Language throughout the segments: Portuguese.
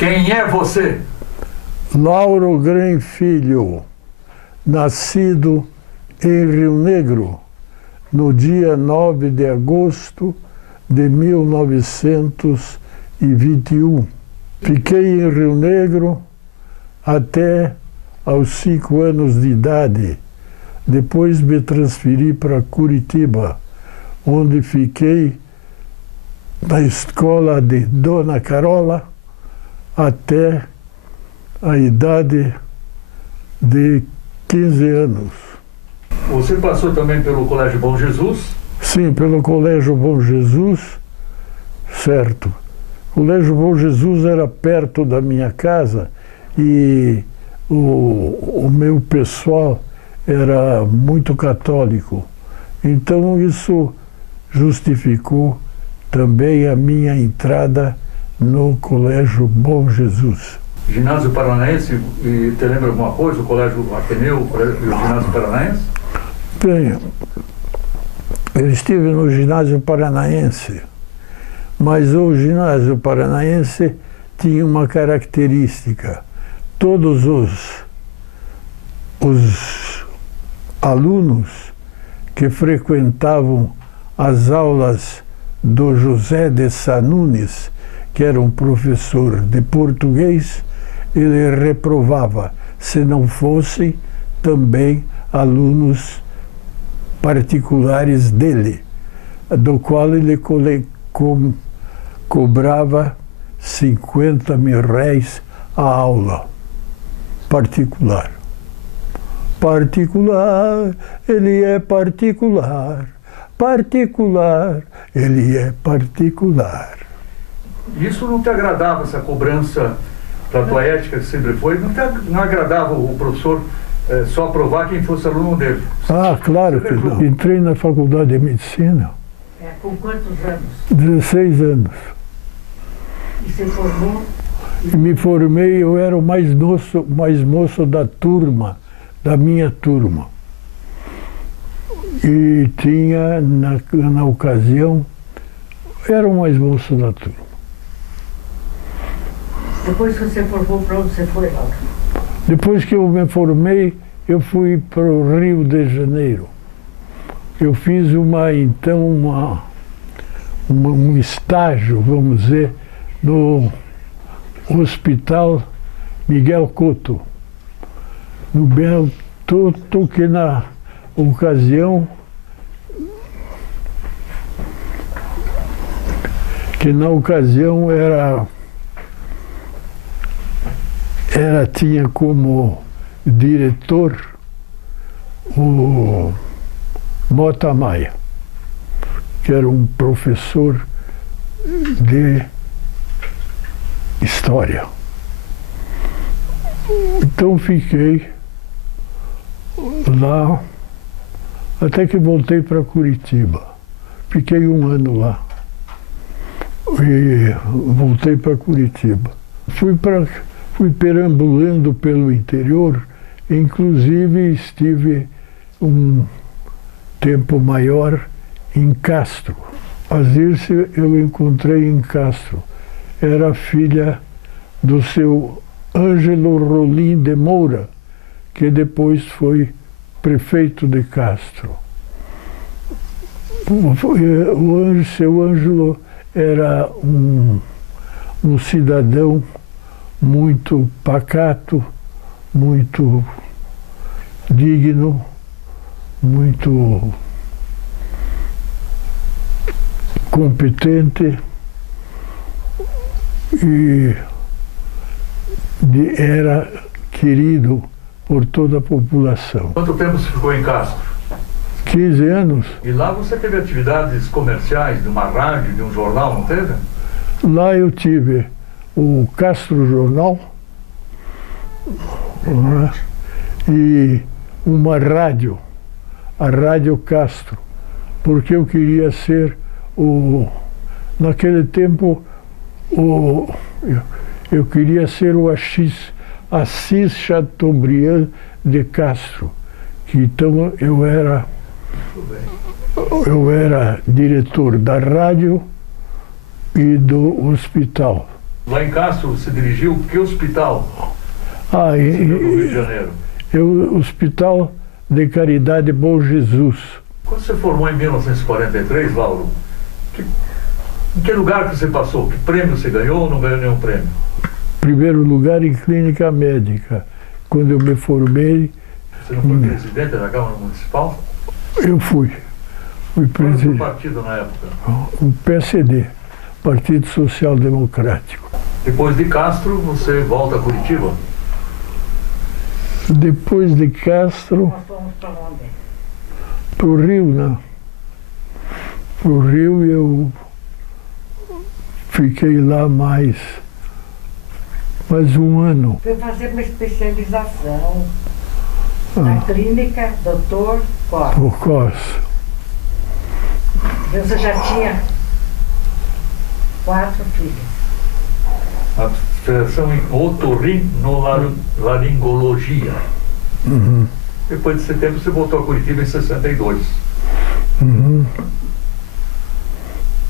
Quem é você? Lauro Grem Filho, nascido em Rio Negro, no dia 9 de agosto de 1921. Fiquei em Rio Negro até aos 5 anos de idade. Depois me transferi para Curitiba, onde fiquei na escola de Dona Carola até a idade de 15 anos. Você passou também pelo Colégio Bom Jesus? Sim, pelo Colégio Bom Jesus, certo. O Colégio Bom Jesus era perto da minha casa e o meu pessoal era muito católico. Então isso justificou também a minha entrada no Colégio Bom Jesus. Ginásio Paranaense, e te lembra alguma coisa? O Colégio Ateneu e o Ginásio Paranaense? Bem, eu estive no Ginásio Paranaense, mas o Ginásio Paranaense tinha uma característica. Todos os alunos que frequentavam as aulas do José de Sá Nunes, que era um professor de português, ele reprovava, se não fossem também alunos particulares dele, do qual ele cobrava 50 mil réis a aula particular. Particular, ele é particular. Particular, ele é particular. Isso não te agradava, essa cobrança da tua ética que sempre foi? Não agradava o professor só aprovar quem fosse aluno dele? Ah, claro que não. Entrei na faculdade de medicina. Com quantos anos? 16 anos. E você formou? E me formei, eu era o mais moço da turma, da minha turma. E tinha, na ocasião, era o mais moço da turma. Depois que você formou, para onde você foi, Laura? Depois que eu me formei, eu fui para o Rio de Janeiro. Eu fiz um estágio, vamos dizer, no Hospital Miguel Couto. No Miguel Couto, que na ocasião tinha como diretor o Mota Maia, que era um professor de história. Então fiquei lá até que voltei para Curitiba. Fiquei 1 ano lá e voltei para Curitiba. Fui perambulando pelo interior, inclusive estive um tempo maior em Castro. A Zirce eu encontrei em Castro. Era filha do seu Ângelo Rolim de Moura, que depois foi prefeito de Castro. Seu Ângelo era um cidadão muito pacato, muito digno, muito competente e era querido por toda a população. Quanto tempo você ficou em Castro? 15 anos. E lá você teve atividades comerciais, de uma rádio, de um jornal, não teve? Lá eu tive o Castro Jornal, né, e uma rádio, a Rádio Castro, porque eu queria ser naquele tempo, eu queria ser o Assis Chateaubriand de Castro, que então eu era diretor da rádio e do hospital. Lá em Castro, você dirigiu que hospital Ah, no Rio de Janeiro? o Hospital de Caridade Bom Jesus. Quando você formou em 1943, Lauro, em que lugar que você passou? Que prêmio você ganhou ou não ganhou nenhum prêmio? Primeiro lugar em clínica médica. Quando eu me formei, Você não foi presidente da Câmara Municipal? eu fui Qual era o seu presidente. partido na época? O PSD, Partido Social Democrático. Depois de Castro, você volta a Curitiba? Depois de Castro, Nós fomos para onde? para o Rio, né? Para o Rio eu fiquei lá mais um ano. Fui fazer uma especialização Ah, na clínica Dr. Costa. o COS. Você já tinha 4 filhos. A especialização em otorrinolaringologia. Uhum, Depois de setembro, você voltou a Curitiba em 62. uhum.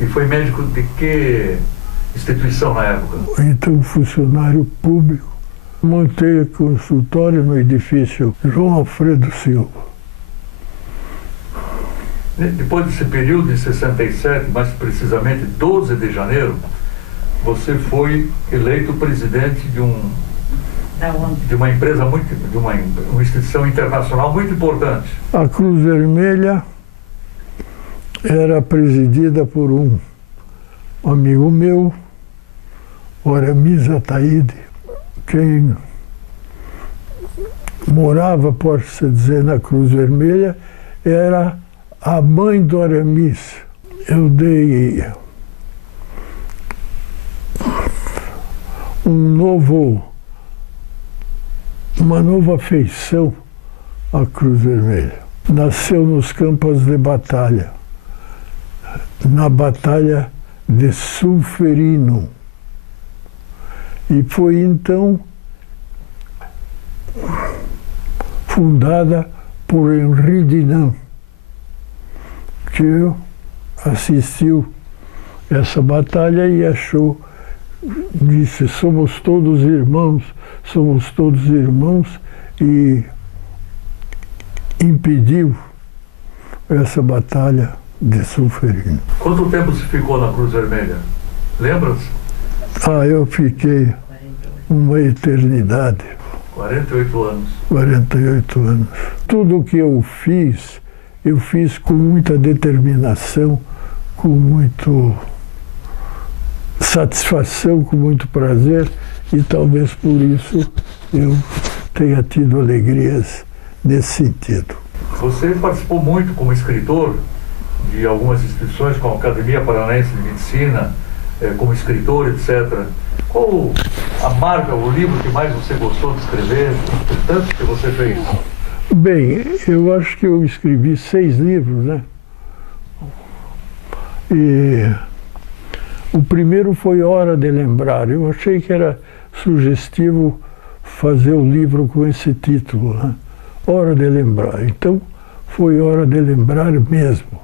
E foi médico de que instituição na época? Então, funcionário público. Montei consultório no edifício João Alfredo Silva. Depois desse período, em 67, mais precisamente 12 de janeiro, você foi eleito presidente Da onde? de uma empresa de uma instituição internacional muito importante. A Cruz Vermelha era presidida por um amigo meu, Aramis Ataíde, quem morava, pode-se dizer, na Cruz Vermelha, era a mãe do Aramis. Eu dei uma nova feição à Cruz Vermelha. Nasceu nos campos de batalha, na Batalha de Sulferino. E foi então fundada por Henri Dunant, que assistiu essa batalha e achou, disse, somos todos irmãos, e impediu essa batalha de Sulferino. Quanto tempo você ficou na Cruz Vermelha? Lembra-se? Ah, eu fiquei 48. uma eternidade, 48 anos. 48 anos. Tudo o que eu fiz com muita determinação, com muito satisfação, com muito prazer, e talvez por isso eu tenha tido alegrias nesse sentido. Você participou muito como escritor de algumas instituições, como a Academia Paranaense de Medicina, como escritor, etc. Qual a marca, o livro que mais você gostou de escrever, de tanto que você fez? Bem, eu acho que eu escrevi 6 livros, né? E o primeiro foi Hora de Lembrar. Eu achei que era sugestivo fazer o livro com esse título, né? Hora de Lembrar. Então, foi Hora de Lembrar mesmo.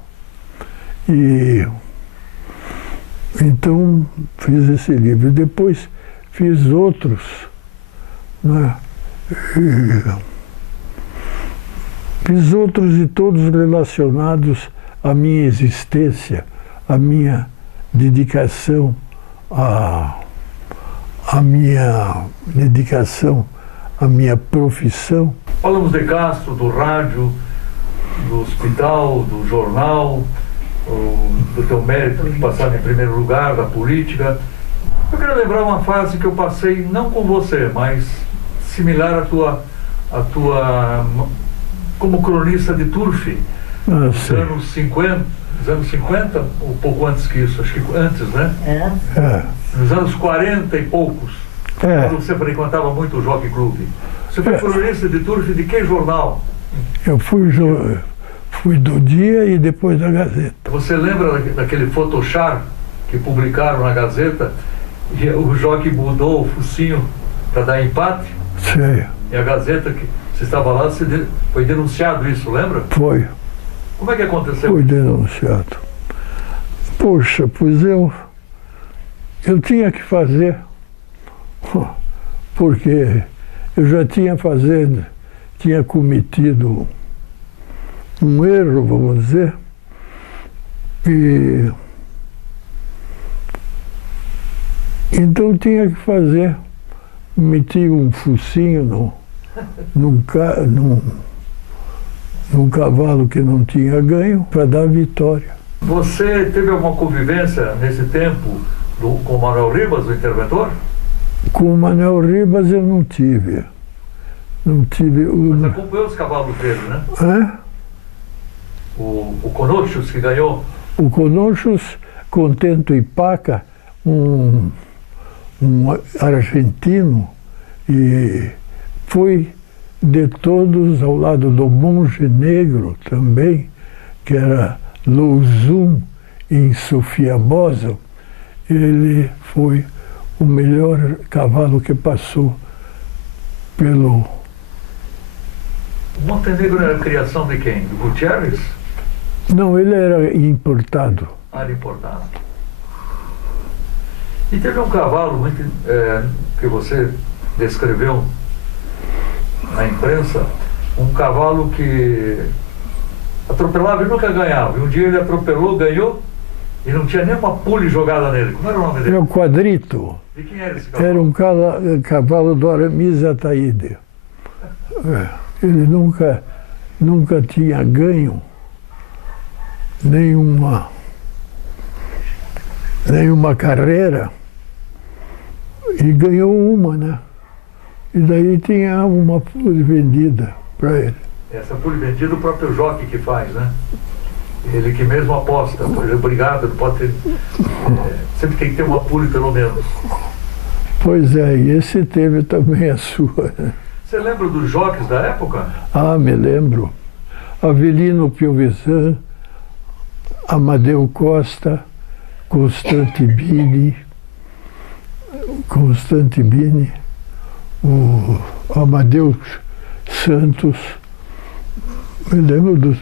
E então fiz esse livro. Depois fiz outros, né? Fiz outros e todos relacionados à minha existência, à minha dedicação, à minha profissão. Falamos de Castro, do rádio, do hospital, do jornal, do teu mérito de passar em primeiro lugar, da política. Eu quero lembrar uma fase que eu passei, não com você, mas similar à tua como cronista de Turf, nos anos 50, ou pouco antes que isso, acho que antes, né? Nos anos 40 e poucos, quando você frequentava muito o Jockey Club. Você foi cronista de Turf de que jornal? Eu fui do Dia e depois da Gazeta. Você lembra daquele Photoshop que publicaram na Gazeta e o Jockey mudou o focinho para dar empate? Sei. E a Gazeta, que você estava lá, foi denunciado isso, lembra? Foi. Como é que aconteceu? Foi denunciado. Poxa, pois eu tinha que fazer Porque eu já tinha cometido um erro, vamos dizer, e então tinha que fazer, meti um focinho num cavalo que não tinha ganho para dar vitória. Você teve alguma convivência nesse tempo com o Manuel Ribas, o interventor? Com o Manuel Ribas eu não tive. Mas acompanhou os cavalos dele, né? O Conochos que ganhou? O Conochos, Contento e Paca, um argentino, e foi de todos ao lado do Monge Negro também, que era Louzum em Sofia Bosa. Ele foi o melhor cavalo que passou pelo... O Montenegro era criação de quem? Do Gutierrez? Não, ele era importado. Ah, era importado. E teve um cavalo muito, que você descreveu na imprensa, um cavalo que atropelava e nunca ganhava. E um dia ele atropelou, ganhou, e não tinha nenhuma pule jogada nele. Como era o nome dele? Era o Quadrito. De quem era esse cavalo? Era um cavalo do Aramis Ataíde. Ele nunca tinha ganho nenhuma carreira, e ganhou uma, né? E daí tinha uma pule vendida para ele. Essa pule vendida o próprio jockey que faz, né? Ele que mesmo aposta, ele é obrigado, não pode ter... sempre tem que ter uma pule pelo menos. Pois é, e esse teve também a sua. Você lembra dos jockeys da época? Ah, me lembro. Avelino Piovesan, Amadeu Costa, Constante Bini, o Amadeu Santos. Me lembro dos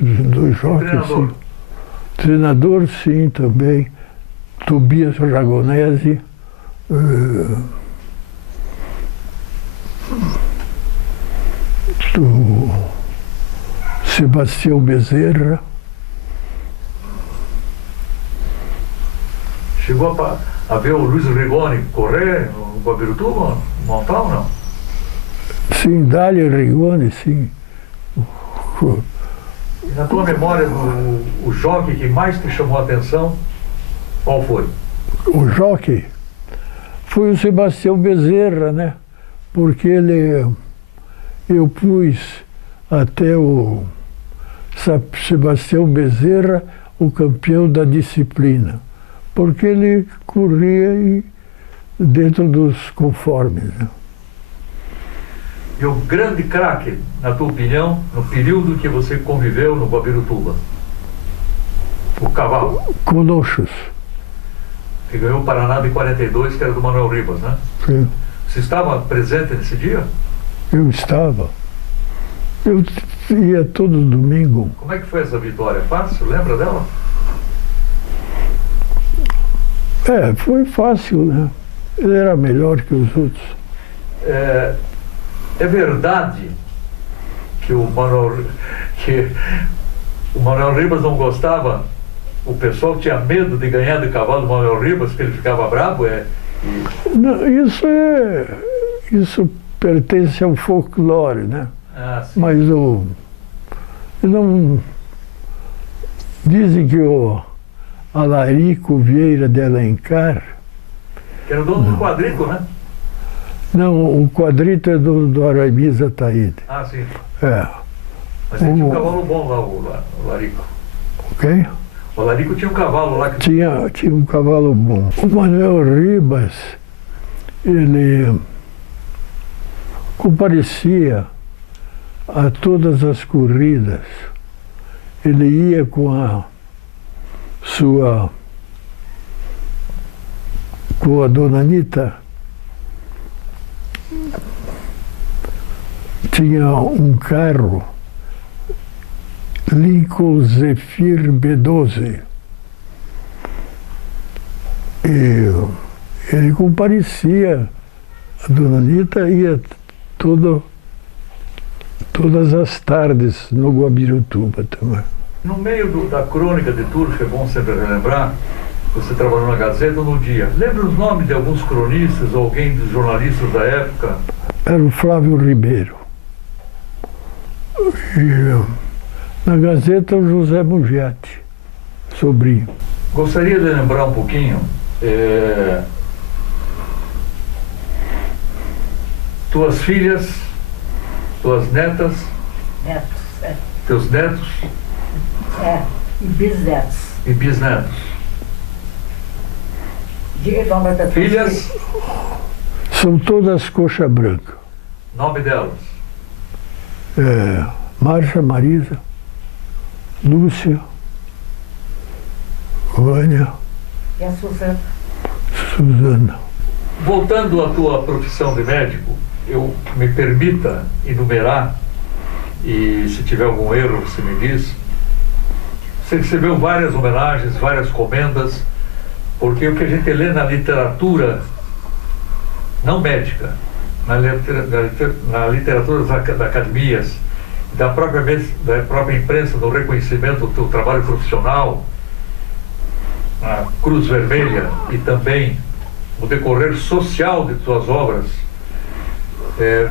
jockeys, sim. Treinador, sim, também. Tobias Ragonese, do Sebastião Bezerra. Chegou a ver o Luiz Rigoni correr no Guabirutuba, montar ou não? Sim, Dália Rigoni, sim. E na tua memória, o jockey que mais te chamou a atenção, qual foi? O jockey foi o Sebastião Bezerra, né? Porque eu pus até o Sebastião Bezerra o campeão da disciplina, porque ele corria dentro dos conformes, né? E o grande craque, na tua opinião, no período que você conviveu no Guabirutuba? O cavalo? Conochos. Que ganhou o Paraná de 42, que era do Manuel Ribas, né? Sim. Você estava presente nesse dia? Eu estava. Eu ia todo domingo. Como é que foi essa vitória? Fácil? Lembra dela? Foi fácil, né? Ele era melhor que os outros. É verdade que o Manuel Ribas não gostava, o pessoal tinha medo de ganhar do cavalo do Manuel Ribas, porque ele ficava bravo? Não, isso pertence ao folclore, né? Ah, sim. Mas não dizem que o Alarico Vieira de Alencar... Que era o dono do Quadrito, né? Não, o Quadrito é do Aramis Ataíde. Ah, sim. Mas ele tinha um cavalo bom lá, o Larico. Ok? O Larico tinha um cavalo lá que... Tinha um cavalo bom. O Manuel Ribas, ele comparecia a todas as corridas. Ele ia com a dona Anita. Tinha um carro Lincoln Zephyr B12. E ele comparecia A dona Anita ia todas as tardes no Guabirutuba também. No meio da crônica de Turf, é bom sempre relembrar, você trabalhou na Gazeta no Dia. Lembra os nomes de alguns cronistas ou alguém dos jornalistas da época? Era o Flávio Ribeiro. E na Gazeta o José Mugiati, sobrinho. Gostaria de lembrar um pouquinho tuas filhas, tuas netas, Netos, teus netos e bisnetos. e bisnetos. Diga o nome da Filhas, São todas coxa branca. nome delas. Márcia, Marisa, Lúcia, Vânia, E a Suzana. Suzana. Voltando à tua profissão de médico, eu me permita enumerar, e se tiver algum erro você me diz. Você recebeu várias homenagens, várias comendas, porque o que a gente lê na literatura, não médica, na literatura das academias, da própria imprensa, no reconhecimento do teu trabalho profissional, a Cruz Vermelha e também o decorrer social de tuas obras,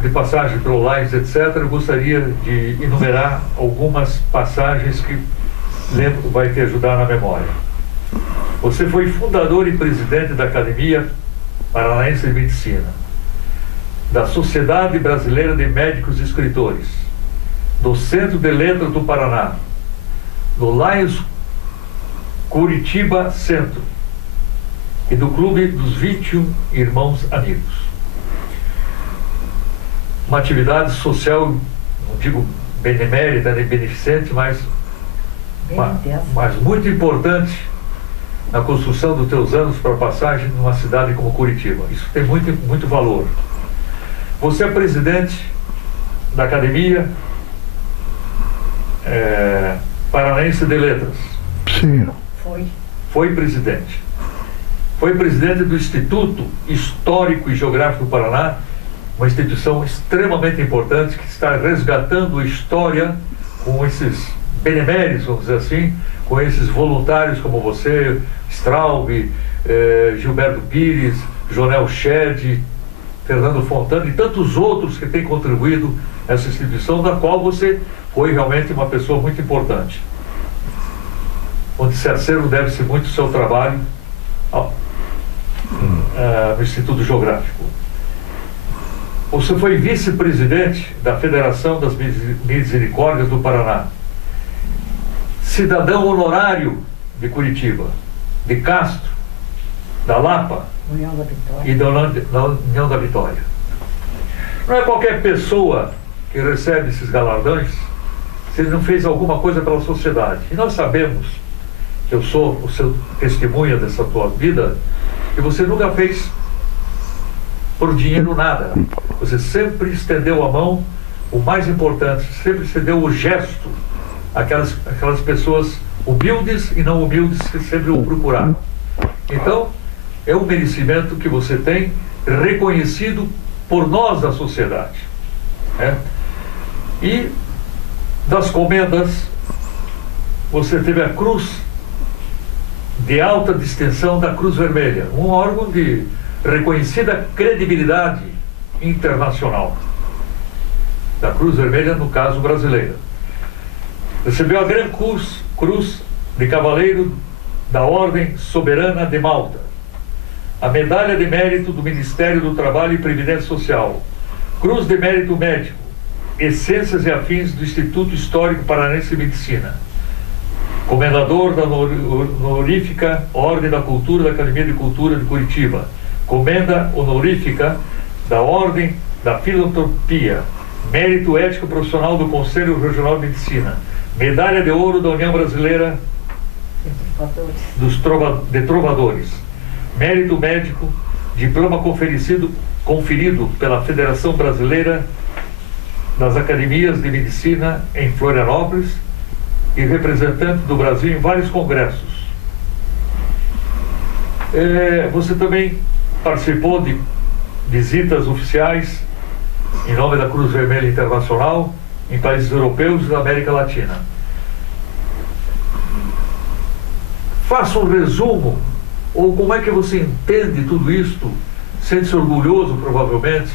de passagem pelo Lines, etc., eu gostaria de enumerar algumas passagens que lembro vai te ajudar na memória. Você foi fundador e presidente da Academia Paranaense de Medicina, da Sociedade Brasileira de Médicos e Escritores, do Centro de Letras do Paraná, do Lions Curitiba Centro e do Clube dos 21 Irmãos Amigos. Uma atividade social, não digo benemérita nem beneficente, mas muito importante na construção dos teus anos para passagem numa cidade como Curitiba. Isso tem muito valor. Você é presidente da Academia Paranaense de Letras. Sim. Foi presidente. Foi presidente do Instituto Histórico e Geográfico do Paraná, uma instituição extremamente importante que está resgatando a história com esses beneméritos, vamos dizer assim, com esses voluntários como você, Straub, Gilberto Pires, Jonel Shed, Fernando Fontana e tantos outros que têm contribuído nessa instituição, da qual você foi realmente uma pessoa muito importante. Onde Cerceiro deve-se muito o seu trabalho no Instituto Geográfico. Você foi vice-presidente da Federação das Misericórdias do Paraná, cidadão honorário de Curitiba, de Castro, da Lapa e da União da Vitória. Não é qualquer pessoa que recebe esses galardões se ele não fez alguma coisa pela sociedade. E nós sabemos, eu sou o seu testemunha dessa tua vida, que você nunca fez por dinheiro nada. Você sempre estendeu a mão, o mais importante, sempre estendeu o gesto àquelas pessoas humildes e não humildes que sempre o procuraram. Então, é um merecimento que você tem, reconhecido por nós da sociedade. E das comendas, você teve a Cruz de Alta Distinção da Cruz Vermelha, um órgão de reconhecida credibilidade internacional. Da Cruz Vermelha, no caso brasileira. Recebeu a Gran Cruz de Cavaleiro da Ordem Soberana de Malta, a Medalha de Mérito do Ministério do Trabalho e Previdência Social, Cruz de Mérito Médico, Essências e Afins do Instituto Histórico Paranaense de Medicina, Comendador da Honorífica Ordem da Cultura da Academia de Cultura de Curitiba, Comenda Honorífica da Ordem da Filantropia, Mérito Ético Profissional do Conselho Regional de Medicina, Medalha de Ouro da União Brasileira de Trovadores, Mérito Médico, Diploma conferido pela Federação Brasileira das Academias de Medicina em Florianópolis e representante do Brasil em vários congressos. Você também participou de visitas oficiais em nome da Cruz Vermelha Internacional em países europeus e da América Latina. Faça um resumo, ou como é que você entende tudo isto? Sente-se orgulhoso, provavelmente,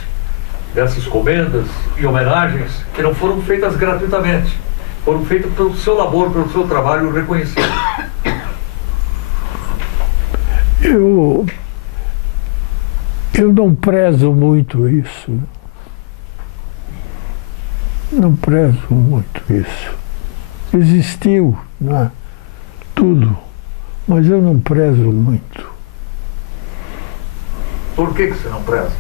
dessas comendas e homenagens que não foram feitas gratuitamente, foram feitas pelo seu labor, pelo seu trabalho reconhecido. Eu não prezo muito isso. Não prezo muito isso. Existiu, né? Tudo, mas eu não prezo muito. Por que você não preza?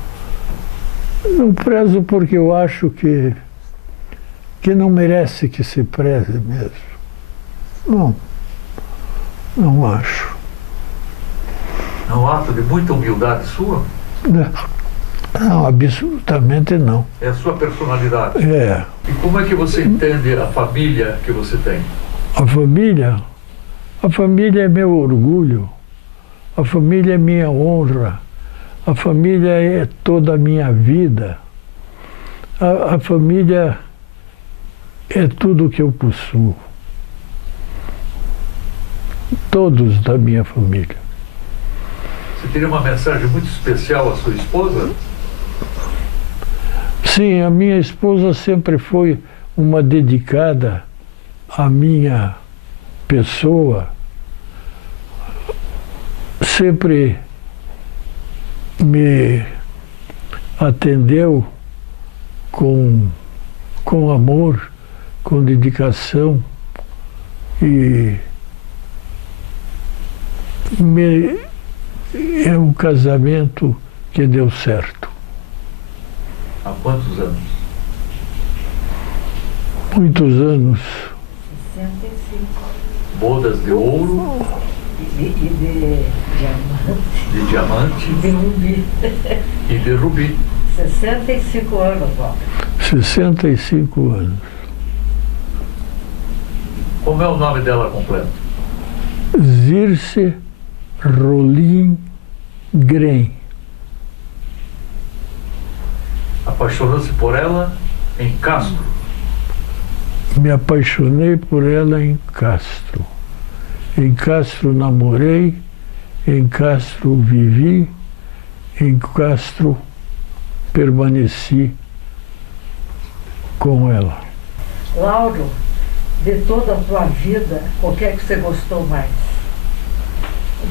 Não prezo porque eu acho que não merece que se preze mesmo. Não acho. É um ato de muita humildade sua? Não, absolutamente não. É a sua personalidade? É. E como é que você entende a família que você tem? A família é meu orgulho. A família é minha honra. A família é toda a minha vida. A família é tudo que eu possuo. Todos da minha família. Você teria uma mensagem muito especial à sua esposa? Sim, a minha esposa sempre foi uma dedicada à minha pessoa. Sempre me atendeu com amor, com dedicação e é um casamento que deu certo. Há quantos anos? Muitos anos. 65. Bodas de ouro, De diamante. de diamante De rubi. e de rubi. 65 anos, ó. 65 anos. Como é o nome dela completo? Zirce Rolim Gren. Apaixonou-se por ela em Castro. Me apaixonei por ela em Castro. Em Castro namorei, em Castro vivi, em Castro permaneci com ela. Lauro, de toda a tua vida, o que é que você gostou mais?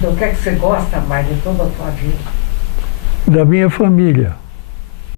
Do que é que você gosta mais de toda a tua vida? Da minha família.